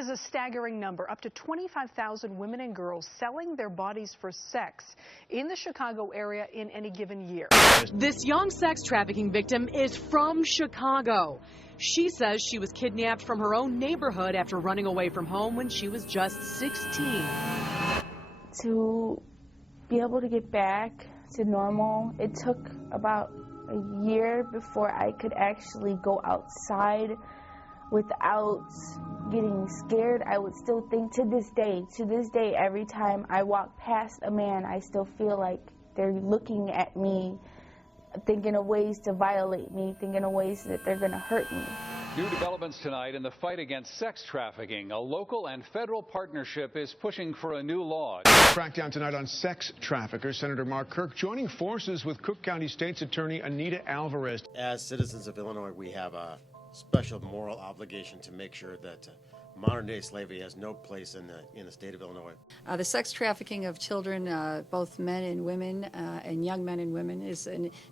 is a staggering number. Up to 25,000 women and girls selling their bodies for sex in the Chicago area in any given year. This young sex trafficking victim is from Chicago. She says she was kidnapped from her own neighborhood after running away from home when she was just 16. To be able to get back to normal, it took about a year before I could actually go outside without getting scared. I would still think to this day, every time I walk past a man, I still feel like they're looking at me, thinking of ways to violate me, thinking of ways that they're going to hurt me. New developments tonight in the fight against sex trafficking. A local and federal partnership is pushing for a new law. Crackdown tonight on sex traffickers. Senator Mark Kirk joining forces with Cook County State's Attorney Anita Alvarez. As citizens of Illinois, we have a special moral obligation to make sure that modern-day slavery has no place in the state of Illinois. The sex trafficking of children, both men and women, and young men and women, is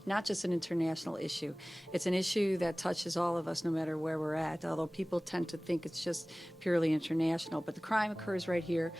not just an international issue. It's an issue that touches all of us, no matter where we're at, although people tend to think it's just purely international. But the crime occurs right here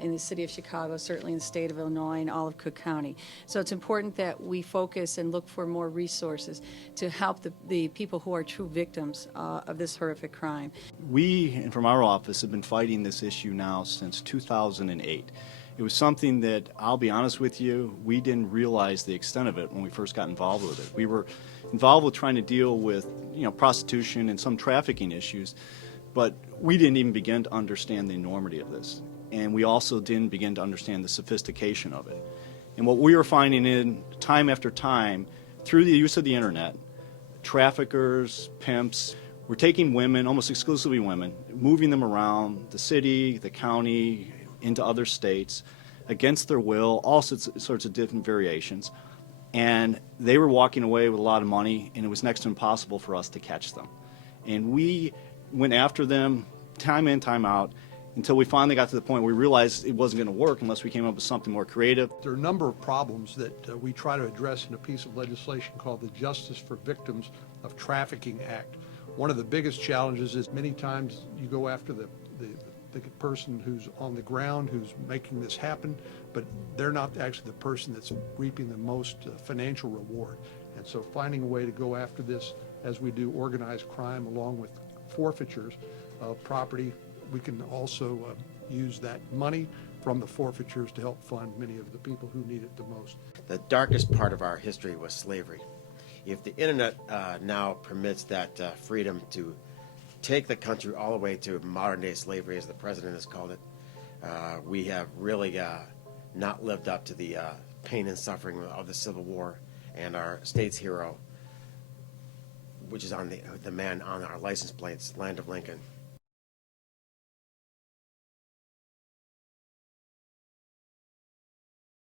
in the city of Chicago, certainly in the state of Illinois and all of Cook County. So it's important that we focus and look for more resources to help the people who are true victims of this horrific crime. We, and from our office, have been fighting this issue now since 2008. It was something that, I'll be honest with you, we didn't realize the extent of it when we first got involved with it. We were involved with trying to deal with, prostitution and some trafficking issues, but we didn't even begin to understand the enormity of this. And we also didn't begin to understand the sophistication of it. And what we were finding in time after time, through the use of the internet, traffickers, pimps, we're taking women, almost exclusively women, moving them around the city, the county, into other states, against their will, all sorts of different variations. And they were walking away with a lot of money, and it was next to impossible for us to catch them. And we went after them time in, time out, until we finally got to the point where we realized it wasn't going to work unless we came up with something more creative. There are a number of problems that we try to address in a piece of legislation called the Justice for Victims of Trafficking Act. One of the biggest challenges is many times you go after the person who's on the ground, who's making this happen, but they're not actually the person that's reaping the most financial reward. And so finding a way to go after this, as we do organized crime along with forfeitures of property, we can also use that money from the forfeitures to help fund many of the people who need it the most. The darkest part of our history was slavery. If the internet now permits that freedom to take the country all the way to modern-day slavery, as the president has called it, we have really not lived up to the pain and suffering of the Civil War. And our state's hero, which is on the man on our license plates, Land of Lincoln,